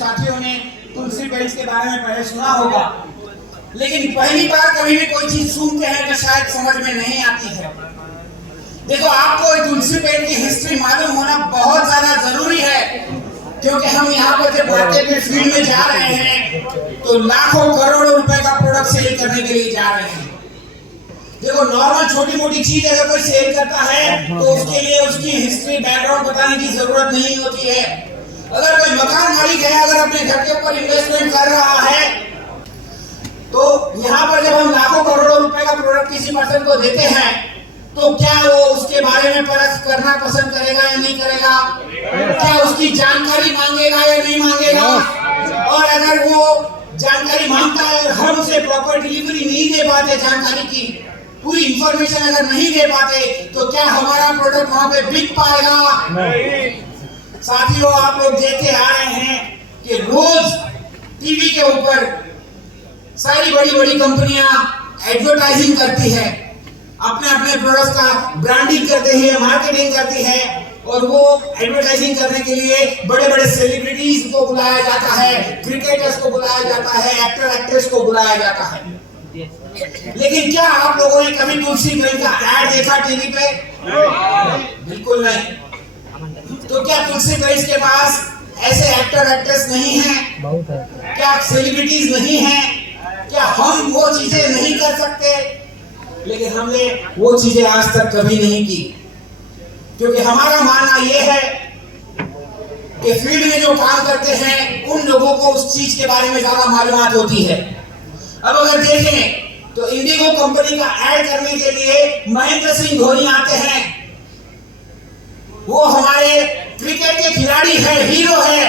साथियों ने तुलसी पेंट्स के बारे में पहले सुना होगा, लेकिन पहली बार कभी भी कोई चीज सुनते हैं तो शायद समझ में नहीं आती है। देखो, आपको तुलसी पेंट की हिस्ट्री मालूम होना बहुत ज्यादा जरूरी है, क्योंकि हम यहाँ पर जब मार्केट में फील्ड में जा रहे हैं तो लाखों करोड़ों रुपए का प्रोडक्ट सेल करने के लिए जा रहे हैं। देखो, नॉर्मल छोटी मोटी चीज अगर कोई सेल करता है तो उसके लिए उसकी हिस्ट्री बैकग्राउंड बताने की जरूरत नहीं होती है। अगर कोई मकान मालिक है, अगर अपने घर के ऊपर इन्वेस्टमेंट कर रहा है, तो यहाँ पर जब हम लाखों करोड़ों रुपए का प्रोडक्ट किसी पर्सन को देते हैं तो क्या वो उसके बारे में परख करना पसंद करेगा या नहीं करेगा? क्या उसकी जानकारी मांगेगा या नहीं मांगेगा? और अगर वो जानकारी मांगता है और हम उसे प्रॉपर डिलीवरी नहीं दे पाते, जानकारी की पूरी इंफॉर्मेशन अगर नहीं दे पाते, तो क्या हमारा प्रोडक्ट वहां पे बिक पाएगा? साथियों, आप लोग देखते आ रहे हैं कि रोज टीवी के ऊपर सारी बड़ी बड़ी कंपनियां एडवर्टाइजिंग करती है, अपने अपने प्रोडक्ट्स का ब्रांडिंग करते हैं, मार्केटिंग करती है, और वो एडवर्टाइजिंग करने के लिए बड़े बड़े सेलिब्रिटीज को बुलाया जाता है, क्रिकेटर्स को बुलाया जाता है, एक्टर एक्ट्रेस को बुलाया जाता है। लेकिन क्या आप लोगों ने कभी तुलसी पेंट का ऐड देखा टीवी पे? बिल्कुल नहीं। तो क्या तुलसी पेंट के पास ऐसे एक्टर एक्ट्रेस नहीं हैं? क्या सेलिब्रिटीज नहीं हैं? क्या हम वो चीजें नहीं कर सकते? लेकिन हमने वो चीजें आज तक कभी नहीं की, क्योंकि हमारा मानना यह है कि फील्ड में जो काम करते हैं उन लोगों को उस चीज के बारे में ज्यादा मालूमात होती है। अब अगर देखें तो इंडिगो कंपनी का ऐड करने के लिए महेंद्र सिंह धोनी आते हैं। वो हमारे क्रिकेट के खिलाड़ी है, हीरो है,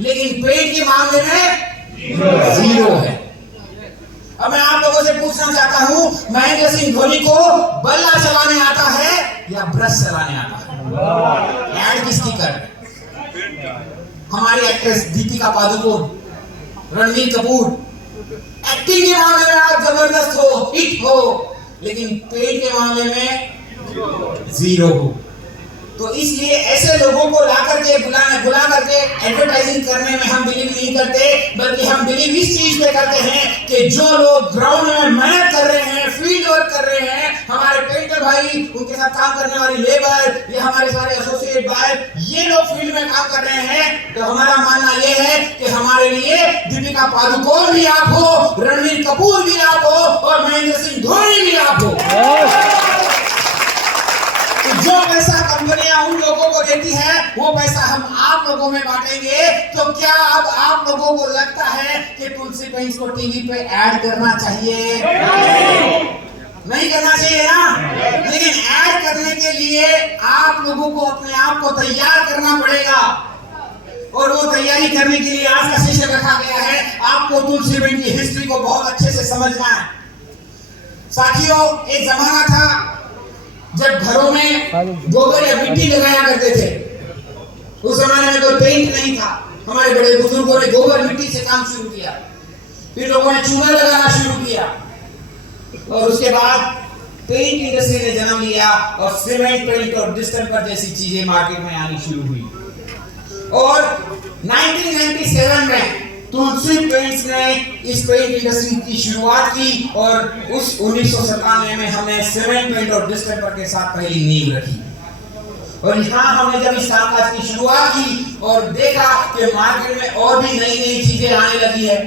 लेकिन पेंट के मामले में जीरो है। अब मैं आप लोगों से पूछना चाहता हूं, महेंद्र सिंह धोनी को बल्ला चलाने आता है या ब्रश चलाने आता है? ऐड किसकी कर? हमारी एक्ट्रेस दीपिका पादुकोण, रणवीर कपूर। एक्टिंग के मामले में आप जबरदस्त हो, हिट हो, लेकिन पेट के मामले में जीरो हो। तो इसलिए ऐसे लोगों को ला करके बुला करके एडवर्टाइजिंग करने में हम बिलीव नहीं करते, बल्कि हम बिलीव इस चीज पे करते हैं कि जो लोग ग्राउंड में मेहनत कर रहे हैं, फील्ड वर्क कर रहे हैं, हमारे पेंटर भाई, उनके साथ काम करने वाली लेबर, ये हमारे सारे एसोसिएट भाई, ये लोग फील्ड में काम कर रहे हैं, तो हमारा मानना ये है कि हमारे लिए दीपिका पादुकोण भी आप हो, रणवीर कपूर भी आप हो, और महेंद्र सिंह धोनी भी आप हो। जो पैसा कंपनियां उन लोगों को देती है, वो पैसा हम आप लोगों में बांटेंगे। तो क्या अब आप लोगों को लगता है कि तुलसी पेंट्स को टीवी पे ऐड करना चाहिए? नहीं करना चाहिए ना। लेकिन ऐड करने के लिए आप लोगों को अपने आप को तैयार करना पड़ेगा, और वो तैयारी करने के लिए आज का सेशन रखा गया है। आपको तुलसी पेंट की हिस्ट्री को बहुत अच्छे से समझना है। साथियों, एक जमाना था जब घरों में गोबर या मिट्टी लगाया करते थे। उस जमाने में कोई पेंट नहीं था। हमारे बड़े बुजुर्गों ने गोबर मिट्टी से काम शुरू किया, फिर लोगों ने चूना लगाना शुरू किया, और उसके बाद पेंट इंडस्ट्री ने जन्म लिया, और सीमेंट पेंट और डिस्टेंपर जैसी चीजें मार्केट में आनी शुरू हुई। और 1997 में तुलसी पेंट्स ने इस पेंट इंडस्ट्री की शुरुआत की, और उस 1997 में हमने सीमेंट पेंट और डिस्टेंपर के साथ पहली नींव रखी। और यहाँ हमने जब इस कामकाज की शुरुआत की और देखा कि मार्केट में और भी नई नई चीजें आने लगी है,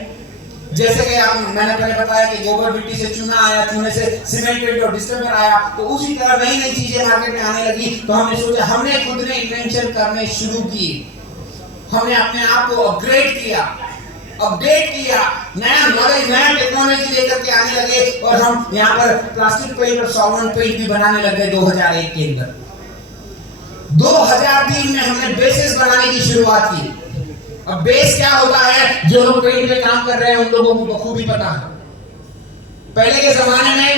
जैसे कि मैंने पहले बताया कि गोबर मिट्टी से चूना आया, चूने से सीमेंट पेंट और डिस्टेंपर आया, तो उसी तरह नई नई चीजें मार्केट में आने लगी। तो हमने सोचा, हमने खुद ने इन्वेंशन करने शुरू किए, हमने अपने आप को अपडेट किया, नया नॉलेज, नया टेक्नोलॉजी लेकर के आने लगे, और हम यहाँ पर प्लास्टिक पेंट और सॉल्वेंट पेंट भी बनाने लग गए 2001 के अंदर। 2003 में हमने बेसिस बनाने की शुरुआत की। अब बेस क्या होता है, जो लोग पेंट में काम कर रहे हैं उन लोगों को बखूबी पता है। पहले के जमाने में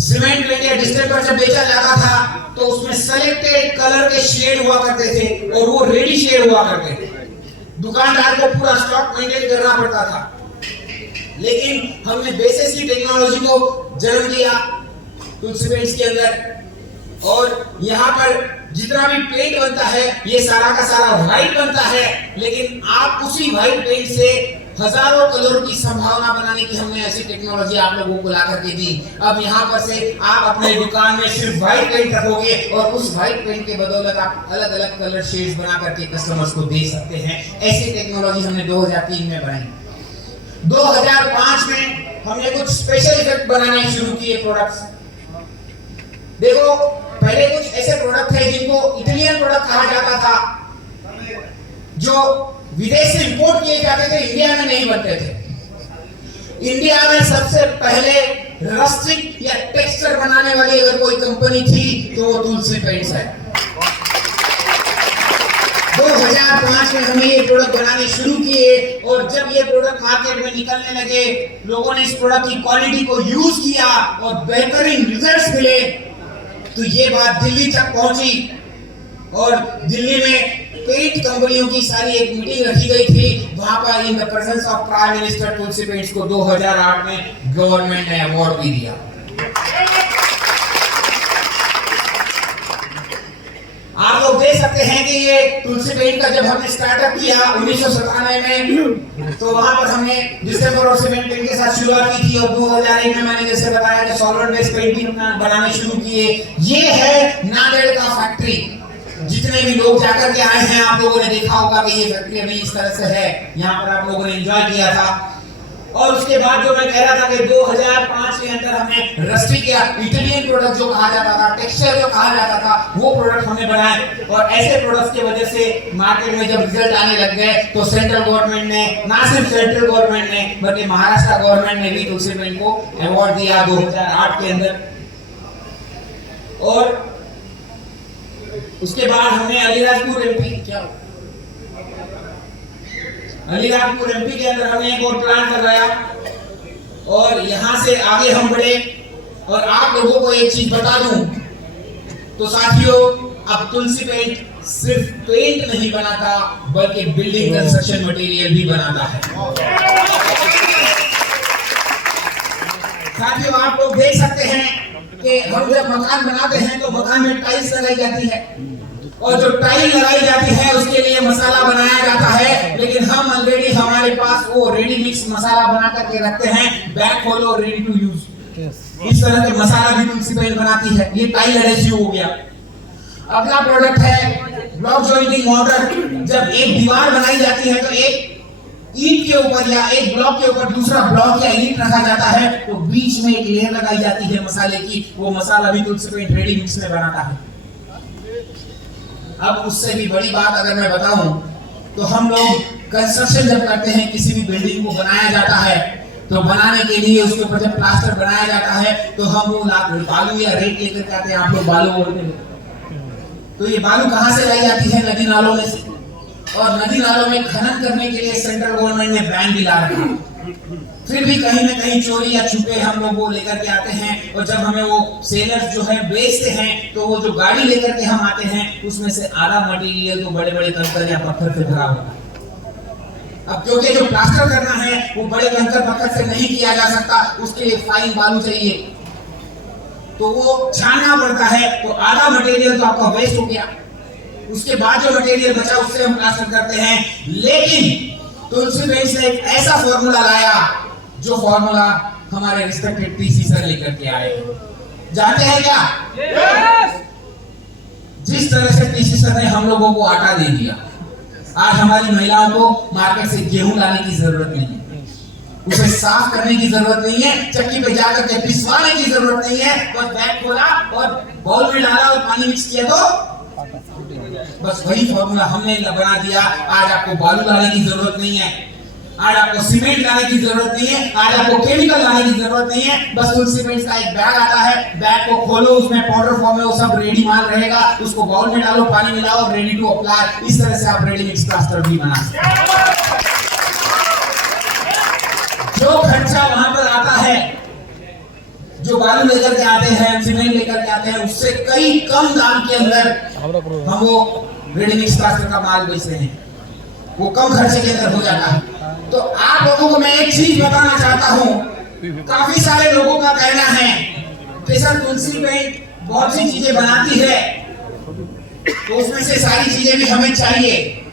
सीमेंट पेंट या डिस्टेंपर जब बेचा जाता था तो उसमें सेलेक्टेड कलर के शेड हुआ करते थे, और वो रेडी शेड हुआ करते थे। दुकानदार को पूरा स्टॉक मेंटेन करना पड़ता था। लेकिन हमने बेसिस की टेक्नोलॉजी को जन्म दिया तुलसी पेंट्स के अंदर, और यहाँ पर जितना भी पेंट बनता है ये सारा का सारा व्हाइट बनता है, लेकिन आप उसी व्हाइट पेंट से हजारों कलरों की संभावना बनाने की हमने ऐसी टेक्नोलॉजी आप लोगों को ला करके दी। अब यहाँ पर से आप अपने दुकान में सिर्फ व्हाइट पेंट रखोगे और उस व्हाइट पेंट के बदौलत आप अलग अलग कलर शेड्स बना करके कस्टमर्स को दे सकते हैं। ऐसी टेक्नोलॉजी हमने 2003 में बनाई। 2005 में हमने कुछ स्पेशल इफेक्ट बनाने शुरू किए प्रोडक्ट्स। देखो, पहले कुछ ऐसे प्रोडक्ट थे जिनको इटालियन प्रोडक्ट कहा जाता था, जो विदेश से इंपोर्ट किए जाते थे, इंडिया में नहीं बनते थे। इंडिया में सबसे पहले रस्टिक या टेक्सचर बनाने वाली अगर कोई कंपनी थी तो वो तुलसी पेंट्स है। 2005 में हमने ये प्रोडक्ट बनाने शुरू किए और जब ये प्रोडक्ट मार्केट में निकलने लगे, लोगों ने इस प्रोडक्ट की क्वालिटी को यूज किया और बेहतरीन रिजल्ट्स मिले, तो ये बात दिल्ली तक पहुंची और दिल्ली में पेंट कंपनियों की सारी एक मीटिंग रखी गई थी। वहां पर in the presence of prime minister Tulsi paints को 2008 में गवर्नमेंट ने अवार्ड भी दिया। आप लोग देख सकते हैं कि ये तुलसी पेंट का जब हमने स्टार्टअप किया 1997 में, तो वहां पर हमने दिसंबर और सीमेंट पेंट के साथ शुरुआत की थी और 2001 में मैंने जैसे बताया कि सॉलिड बेस पेंट भी बनाने शुरू किए। ये है नांदेड़ का फैक्ट्री। जितने भी लोग जाकर के आए हैं, आप लोगों ने देखा होगा कि ये फैक्ट्री अभी इस तरह से है। यहाँ पर आप लोगों ने एंजॉय किया था। और उसके बाद जो मैं कह रहा था कि 2005 के अंदर हमने रस्टिक या इटालियन प्रोडक्ट जो कहा जाता था, टेक्सचर जो कहा जाता था, वो प्रोडक्ट हमने बनाए। और ऐसे प्रोडक्ट्स की वजह से मार्केट में जब रिजल्ट आने लग गए, तो सेंट्रल गवर्नमेंट ने, ना सिर्फ सेंट्रल गवर्नमेंट ने बल्कि महाराष्ट्र गवर्नमेंट ने भी तुलसी पेंट को अवार्ड दिया 2008 के अंदर। और उसके बाद हमने अलीराजपुर एमपी के अंदर हमने एक और प्लांट लगाया और यहां से आगे हम बढ़े। और आप लोगों को एक चीज बता दूं तो साथियों, अब तुलसी पेंट सिर्फ पेंट नहीं बनाता बल्कि बिल्डिंग कंस्ट्रक्शन मटेरियल भी बनाता है। साथियों, आप लोग देख सकते हैं कि हम जब मकान बनाते हैं तो मकान में टाइल्स लगाई जाती है और जो टाइल लगाई जाती है उसके लिए मसाला बनाया जाता है, लेकिन हम ऑलरेडी हमारे पास वो रेडी मिक्स मसाला बना करके रखते हैं। बैग खोलो, रेडी टू यूज। इस तरह के मसाला भी तुलसी पेंट बनाती है। ये टाइल एडहेसिव हो गया। अगला प्रोडक्ट है ब्लॉक जॉइंटिंग मॉर्टर। जब एक दीवार बनाई जाती है तो एक ईंट के ऊपर या एक ब्लॉक के ऊपर दूसरा ब्लॉक या ईंट रखा जाता है, तो बीच में एक लेयर लगाई जाती है मसाले की। वो मसाला भी तुलसी पेंट रेडी मिक्स में बनाता है। अब उससे भी बड़ी बात अगर मैं बताऊं तो हम लोग कंस्ट्रक्शन जब करते हैं, किसी भी बिल्डिंग को बनाया जाता है, तो बनाने के लिए उसके ऊपर जब प्लास्टर बनाया जाता है तो हम वो बालू या रेत लेकर आते हैं। आप लोग बालू बोलते हैं, तो ये बालू कहां से लाई जाती है? नदी नालों में से। और नदी नालों में खनन करने के लिए सेंट्रल गवर्नमेंट ने बैन भी ला रखा। फिर भी कहीं ना कहीं चोरी या छुपे हम लोग वो लेकर के आते हैं और जब हमें वो सेलर्स जो है बेचते हैं तो वो जो गाड़ी लेकर के हम आते हैं उसमें से आधा मटेरियल तो बड़े बड़े कंकर या पत्थर से भरा होता है। अब क्योंकि जो प्लास्टर करना है वो बड़े कंकर पत्थर से नहीं किया जा सकता, उसके लिए फाइन बालू चाहिए, तो वो छानना पड़ता है। तो आधा मटेरियल तो आपका वेस्ट हो गया। उसके बाद जो मटेरियल बचा उससे हम प्लास्टर करते हैं। लेकिन तुलसी पेंट से एक ऐसा फॉर्मूला लाया जो फॉर्मूला हमारे रिस्पेक्टेड पीसी सर लेकर के आए। जानते हैं क्या? yes! जिस तरह से पीसी सर ने हम लोगों को आटा दे दिया, आज हमारी महिलाओं को मार्केट से गेहूं लाने की जरूरत नहीं है, उसे साफ करने की जरूरत नहीं है, चक्की पे जाकर के पिसवाने की जरूरत नहीं है। बस बैग खोला और बाउल में डाला और पानी मिक्स किया तो बस वही फॉर्मूला हमने बना दिया। आज आपको बालू लाने की जरूरत नहीं है, आज आपको सीमेंट लाने की जरूरत नहीं है, आज आपको केमिकल लाने की जरूरत नहीं है। बस तुलसी पेंट का एक बैग आता है, बैग को खोलो, उसमें पाउडर फॉर्म में वो सब रेडी माल रहेगा, उसको बाउल में डालो, पानी मिलाओ, रेडी टू अप्लाई। इस तरह से आप रेडी मिक्स प्लास्टर भी बना सकते हैं। जो खर्चा वहां पर आता है, जो बालू लेकर के आते हैं, सीमेंट लेकर के आते हैं, उससे कई कम दाम के अंदर हम वो रेडी मिक्स प्लास्टर का माल बेचते हैं, वो कम खर्चे के अंदर हो जाता है। तो आप लोगों को मैं एक चीज बताना चाहता हूँ, काफी सारे लोगों का कहना है कि सर तुलसी पेंट बहुत सी चीजें बनाती है, तो उसमें से सारी चीजें भी हमें चाहिए।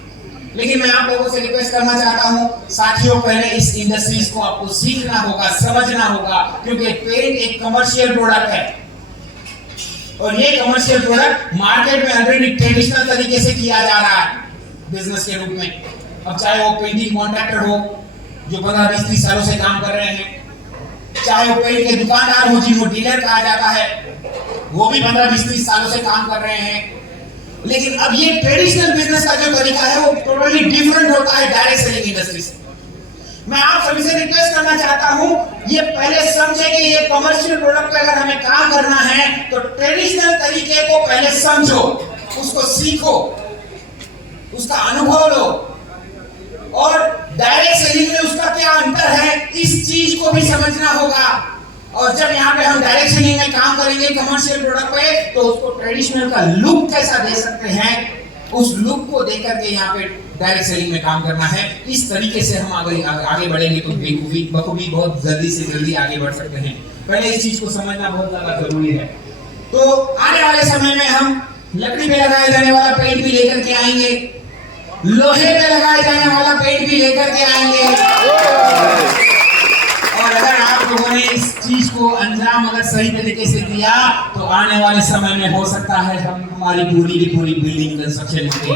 लेकिन मैं आप लोगों से रिक्वेस्ट करना चाहता हूं साथियों, पहले इस इंडस्ट्रीज को आपको सीखना होगा, समझना होगा, क्योंकि पेंट एक कमर्शियल प्रोडक्ट है और ये कमर्शियल प्रोडक्ट मार्केट में ऑलरेडी ट्रेडिशनल तरीके से किया जा रहा है बिजनेस के रूप में। अब चाहे वो पेंटिंग कॉन्ट्रैक्टर हो जो 15-20-30 सालों से काम कर रहे हैं, चाहे वो पेंट के दुकानदार हो जिनको डीलर कहा जाता है, वो भी 15-20-30 सालों से काम कर रहे हैं। लेकिन अब ये ट्रेडिशनल बिजनेस का जो तरीका है वो टोटली डिफरेंट होता है डायरेक्ट सेलिंग इंडस्ट्री से। मैं आप सभी से रिक्वेस्ट करना चाहता हूं, ये पहले समझे कि ये कमर्शियल प्रोडक्ट पे अगर हमें काम करना है तो ट्रेडिशनल तरीके को पहले समझो, उसको सीखो, उसका अनुभव लो और डायरेक्ट सेलिंग में उसका क्या अंतर है इस चीज को भी समझना होगा। और जब यहाँ पे हम डायरेक्ट सेलिंग में काम करेंगे कमर्शियल प्रोडक्ट पे, तो उसको ट्रेडिशनल का लुक कैसा दे सकते हैं, उस लुक को देकर के यहाँ पे डायरेक्ट सेलिंग में काम करना है। इस तरीके से हम आगे बढ़ेंगे तो बखूबी बहुत जल्दी से जल्दी आगे बढ़ सकते हैं। पहले इस चीज को समझना बहुत ज्यादा जरूरी है। तो आने वाले समय में हम लकड़ी पे लगाए जाने वाला पेंट भी लेकर के आएंगे, लोहे पे लगाए जाने वाला पेंट भी लेकर के आएंगे। और अगर आप लोगों ने इस चीज को अंजाम अगर सही तरीके से दिया तो आने वाले समय में हो सकता है हमारी पूरी की पूरी बिल्डिंग कंस्ट्रक्शन होगी।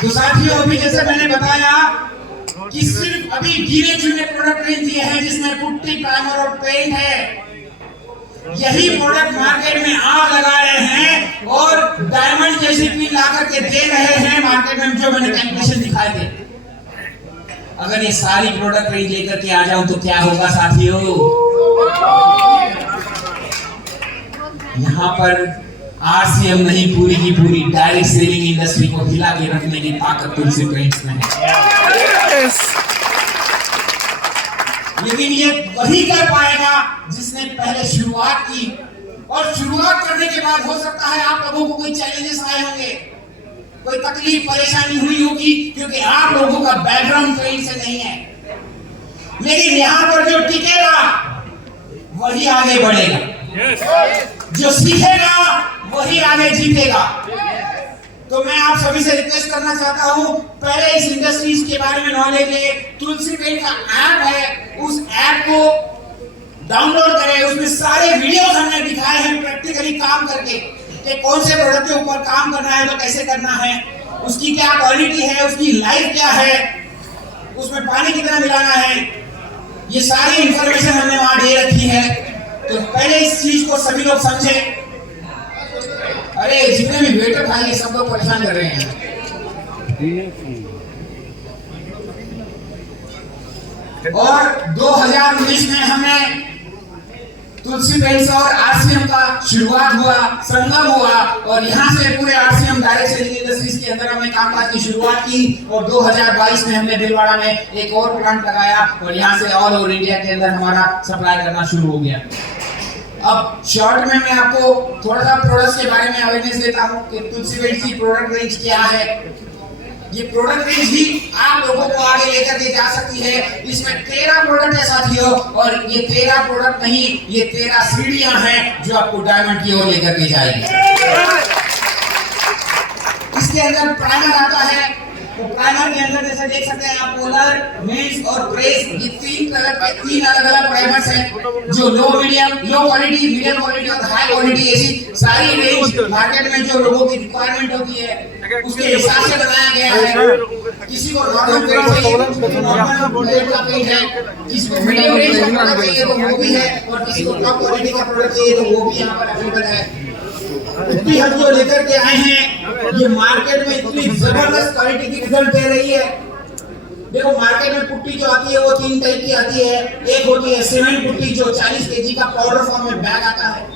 तो साथियों, अभी जैसे मैंने बताया कि सिर्फ अभी गिने चुने प्रोडक्ट रेंज दिए हैं जिसमें पुट्टी, प्राइमर और पेंट है। यही प्रोडक्ट मार्केट में आग लगा रहे हैं और डायमंड जैसी पिन ला करके दे रहे हैं मार्केट में, जो मैंने कैलकुलेशन दिखाए थे। अगर ये सारी प्रोडक्ट रेंज लेकर के आ जाऊं तो क्या होगा साथियों, यहाँ पर आरसीएम नहीं पूरी की पूरी डायरेक्ट सेलिंग इंडस्ट्री को हिला के रखने की ताकत तुलसी पेंट्स में है। लेकिन ये वही कर पाएगा जिसने पहले शुरुआत की, और शुरुआत करने के बाद हो सकता है आप लोगों को कोई चैलेंजेस आए होंगे, कोई तकलीफ परेशानी हुई होगी, क्योंकि आप लोगों का बैकग्राउंड पेंट से नहीं है। लेकिन यहाँ पर जो टिकेगा वही आगे बढ़ेगा, जो सीखेगा वही आगे जीतेगा। तो मैं आप सभी से रिक्वेस्ट करना चाहता हूँ, पहले इस इंडस्ट्रीज के बारे में नॉलेज ले। तुलसी पेंट का ऐप है, उस ऐप को डाउनलोड करें, उसमें सारे वीडियोस हमने दिखाए हैं प्रैक्टिकली काम करके कि कौन से प्रोडक्ट के ऊपर काम करना है तो कैसे करना है, उसकी क्या क्वालिटी है, उसकी लाइफ क्या है, उसमें पानी कितना मिलाना है, ये सारी इंफॉर्मेशन हमने वहां दे रखी है। तो पहले इस चीज को सभी लोग समझे। अरे जितने भी वेटर भाई सब लोग परेशान कर रहे हैं। और 2019 में हमने तुलसी पेंट्स और आरसीएम का शुरुआत हुआ, संगम हुआ, और यहाँ से पूरे आरसीएम डायरेक्ट सेलिंग इंडस्ट्रीज के अंदर हमने कामकाज की शुरुआत की। और 2022 में हमने भीलवाड़ा में एक और प्लांट लगाया और यहाँ से ऑल ओवर इंडिया के अंदर हमारा सप्लाई करना शुरू हो गया। अब शॉर्ट में मैं आपको थोड़ा सा प्रोडक्ट्स के बारे में अवेयरनेस देता हूँ कि तुलसी पेंट्स की प्रोडक्ट रेंज क्या है। ये प्रोडक्ट रेंज भी आप लोगों को आगे लेकर के जा सकती है। इसमें 13 प्रोडक्ट है साथियों, और ये 13 प्रोडक्ट नहीं, ये 13 सीढ़ियां हैं जो आपको डायमंड की ओर लेकर के जाएगी। इसके अंदर प्राइमर आता है, तो प्राइमर के अंदर जैसे देख सकते हैं आप, पोलर, मिक्स और प्रेस, ये तीन अलग अलग प्राइमर्स हैं जो लो क्वालिटी, मीडियम क्वालिटी और हाई क्वालिटी, ऐसी सारी रेंज मार्केट में जो लोगों की रिक्वायरमेंट होती है उसके हिसाब से बनाया गया है। किसी को नॉर्मल पेंट चाहिए तो नॉर्मल रेंज का पेंट है, किसी को मीडियम रेंज का प्रोडक्ट चाहिए तो वो भी है, और किसी को टॉप क्वालिटी का प्रोडक्ट चाहिए तो वो भी यहाँ पर अवेलेबल है। पुट्टी हम जो लेकर के आए हैं ये मार्केट में इतनी जबरदस्त क्वालिटी की रिजल्ट दे रही है। देखो मार्केट में पुट्टी जो आती है वो 3 टाइप की आती है। एक होती है सीमेंट पुट्टी जो 40 केजी का पाउडर फॉर्म में बैग आता है।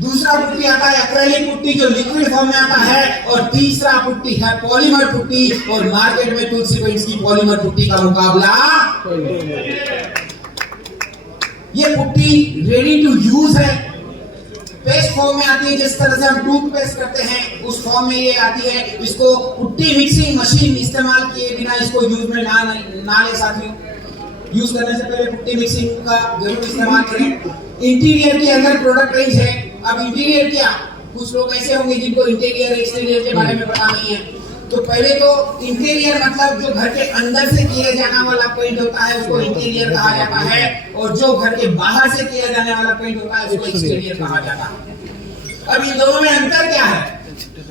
दूसरा पुट्टी आता है एक्रेलिक पुट्टी जो लिक्विड फॉर्म में आता है, और तीसरा पुट्टी है पॉलीमर पुट्टी, और मार्केट में तुलसी पेंट्स की पॉलीमर पुट्टी का मुकाबला। ये पुट्टी रेडी टू यूज है, पेस्ट फॉर्म में आती है, जिस तरह से हम टूथपेस्ट करते हैं उस फॉर्म में ये आती है। इसको पुट्टी मिक्सिंग मशीन इस्तेमाल किए बिना इसको यूज में ना ले साथियों। यूज करने से पहले पुट्टी मिक्सिंग का जरूर इस्तेमाल करें। इंटीरियर के अंदर प्रोडक्ट रेंज है। अब इंटीरियर क्या, कुछ लोग ऐसे होंगे जिनको इंटीरियर एक्सटीरियर के बारे में पता नहीं है। तो पहले तो इंटीरियर मतलब जो घर के अंदर से किया जाने वाला पेंट होता है उसको इंटीरियर कहा जाता है, और जो घर के बाहर से किया जाने वाला पेंट होता है उसको एक्सटीरियर कहा जाता है। अब इन दोनों में अंतर क्या है?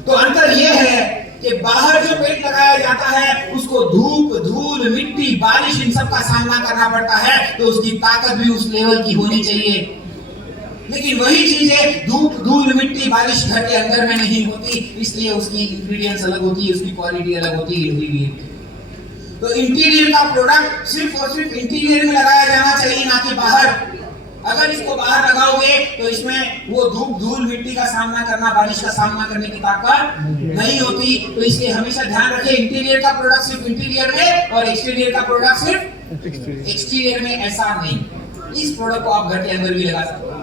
तो अंतर ये है कि बाहर जो पेंट लगाया जाता है उसको धूप, धूल, मिट्टी, बारिश इन सब का सामना करना पड़ता है, तो उसकी ताकत भी उस लेवल की होनी चाहिए। लेकिन वही चीजें धूप, धूल, मिट्टी, बारिश घर के अंदर में नहीं होती, इसलिए उसकी इंग्रेडिएंट्स अलग होती है, उसकी क्वालिटी अलग होती है इंग्रेडिएंट की। तो इंटीरियर का प्रोडक्ट सिर्फ और सिर्फ इंटीरियर में लगाया जाना चाहिए, ना कि बाहर। अगर इसको बाहर लगाओगे तो इसमें वो धूप, धूल, मिट्टी का सामना करना, बारिश का सामना करने की ताकत नहीं होती। तो इसलिए हमेशा ध्यान रखें, इंटीरियर का प्रोडक्ट सिर्फ इंटीरियर में और एक्सटीरियर का प्रोडक्ट सिर्फ एक्सटीरियर में, ऐसा नहीं। इस प्रोडक्ट को आप घर के अंदर भी लगा सकते हो।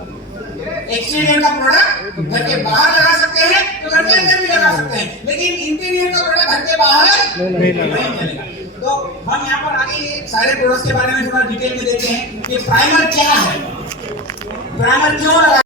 एक्सटीरियर का प्रोडक्ट घर के बाहर लगा सकते हैं तो घर के अंदर भी लगा सकते हैं, लेकिन इंटीरियर का प्रोडक्ट घर के बाहर नहीं चलेगा। तो हम यहाँ पर आगे ये सारे प्रोडक्ट्स के बारे में थोड़ा डिटेल में देखते हैं कि प्राइमर क्या है, प्राइमर क्यों लगा